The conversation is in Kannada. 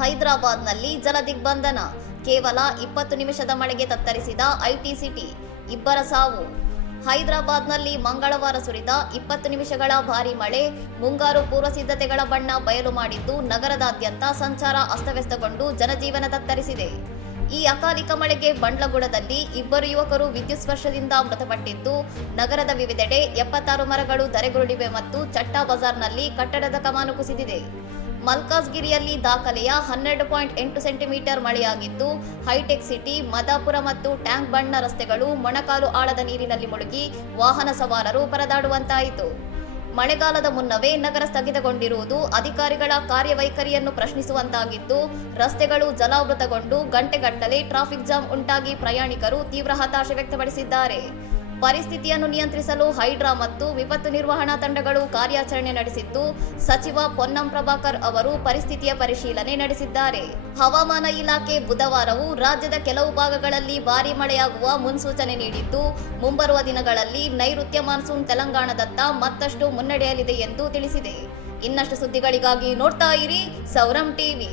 ಹೈದರಾಬಾದ್ನಲ್ಲಿ ಜಲದಿಗ್ಬಂಧನ, ಕೇವಲ 20 ನಿಮಿಷದ ಮಳೆಗೆ ತತ್ತರಿಸಿದ ಐಟಿ ಸಿಟಿ, ಇಬ್ಬರ ಸಾವು. ಹೈದರಾಬಾದ್ನಲ್ಲಿ ಮಂಗಳವಾರ ಸುರಿದ 20 ನಿಮಿಷಗಳ ಭಾರೀ ಮಳೆ ಮುಂಗಾರು ಪೂರ್ವ ಸಿದ್ಧತೆಗಳ ಬಣ್ಣ ಬಯಲು ಮಾಡಿದ್ದು ನಗರದಾದ್ಯಂತ ಸಂಚಾರ ಅಸ್ತವ್ಯಸ್ತಗೊಂಡು ಜನಜೀವನ ತತ್ತರಿಸಿದೆ. ಈ ಅಕಾಲಿಕ ಮಳೆಗೆ ಬಂಡ್ಲಗೂಡದಲ್ಲಿ ಇಬ್ಬರು ಯುವಕರು ವಿದ್ಯುತ್ ಸ್ಪರ್ಶದಿಂದ ಮೃತಪಟ್ಟಿದ್ದು, ನಗರದ ವಿವಿಧೆಡೆ 76 ಮರಗಳು ಧರೆಗುರುಳಿವೆ ಮತ್ತು ಚಟ್ಟಾ ಬಜಾರ್ನಲ್ಲಿ ಕಟ್ಟಡದ ಕಮಾನು ಕುಸಿದಿದೆ. ಮಲ್ಕಾಜ್ಗಿರಿಯಲ್ಲಿ ದಾಖಲೆಯ 12.8 ಸೆಂಟಿಮೀಟರ್ ಮಳೆಯಾಗಿದ್ದು, ಹೈಟೆಕ್ ಸಿಟಿ, ಮದಾಪುರ ಮತ್ತು ಟ್ಯಾಂಕ್ ಬಂಡ್ನ ರಸ್ತೆಗಳು ಮೊಣಕಾಲು ಆಳದ ನೀರಿನಲ್ಲಿ ಮುಳುಗಿ ವಾಹನ ಸವಾರರು ಪರದಾಡುವಂತಾಯಿತು. ಮಳೆಗಾಲದ ಮುನ್ನವೇ ನಗರ ಸ್ಥಗಿತಗೊಂಡಿರುವುದು ಅಧಿಕಾರಿಗಳ ಕಾರ್ಯವೈಖರಿಯನ್ನು ಪ್ರಶ್ನಿಸುವಂತಾಗಿದ್ದು, ರಸ್ತೆಗಳು ಜಲಾವೃತಗೊಂಡು ಗಂಟೆಗಟ್ಟಲೆ ಟ್ರಾಫಿಕ್ ಜಾಮ್ ಉಂಟಾಗಿ ಪ್ರಯಾಣಿಕರು ತೀವ್ರ ಹತಾಶೆ ವ್ಯಕ್ತಪಡಿಸಿದ್ದಾರೆ. ಪರಿಸ್ಥಿತಿಯನ್ನು ನಿಯಂತ್ರಿಸಲು ಹೈಡ್ರಾ ಮತ್ತು ವಿಪತ್ತು ನಿರ್ವಹಣಾ ತಂಡಗಳು ಕಾರ್ಯಾಚರಣೆ ನಡೆಸಿದ್ದು, ಸಚಿವ ಪೊನ್ನಂ ಪ್ರಭಾಕರ್ ಅವರು ಪರಿಸ್ಥಿತಿಯ ಪರಿಶೀಲನೆ ನಡೆಸಿದ್ದಾರೆ. ಹವಾಮಾನ ಇಲಾಖೆ ಬುಧವಾರವೂ ರಾಜ್ಯದ ಕೆಲವು ಭಾಗಗಳಲ್ಲಿ ಭಾರೀ ಮಳೆಯಾಗುವ ಮುನ್ಸೂಚನೆ ನೀಡಿದ್ದು, ಮುಂಬರುವ ದಿನಗಳಲ್ಲಿ ನೈಋತ್ಯ ಮಾನ್ಸೂನ್ ತೆಲಂಗಾಣದತ್ತ ಮತ್ತಷ್ಟು ಮುನ್ನಡೆಯಲಿದೆ ಎಂದು ತಿಳಿಸಿದೆ. ಇನ್ನಷ್ಟು ಸುದ್ದಿಗಳಿಗಾಗಿ ನೋಡ್ತಾ ಇರಿ ಸೌರಂ ಟಿವಿ.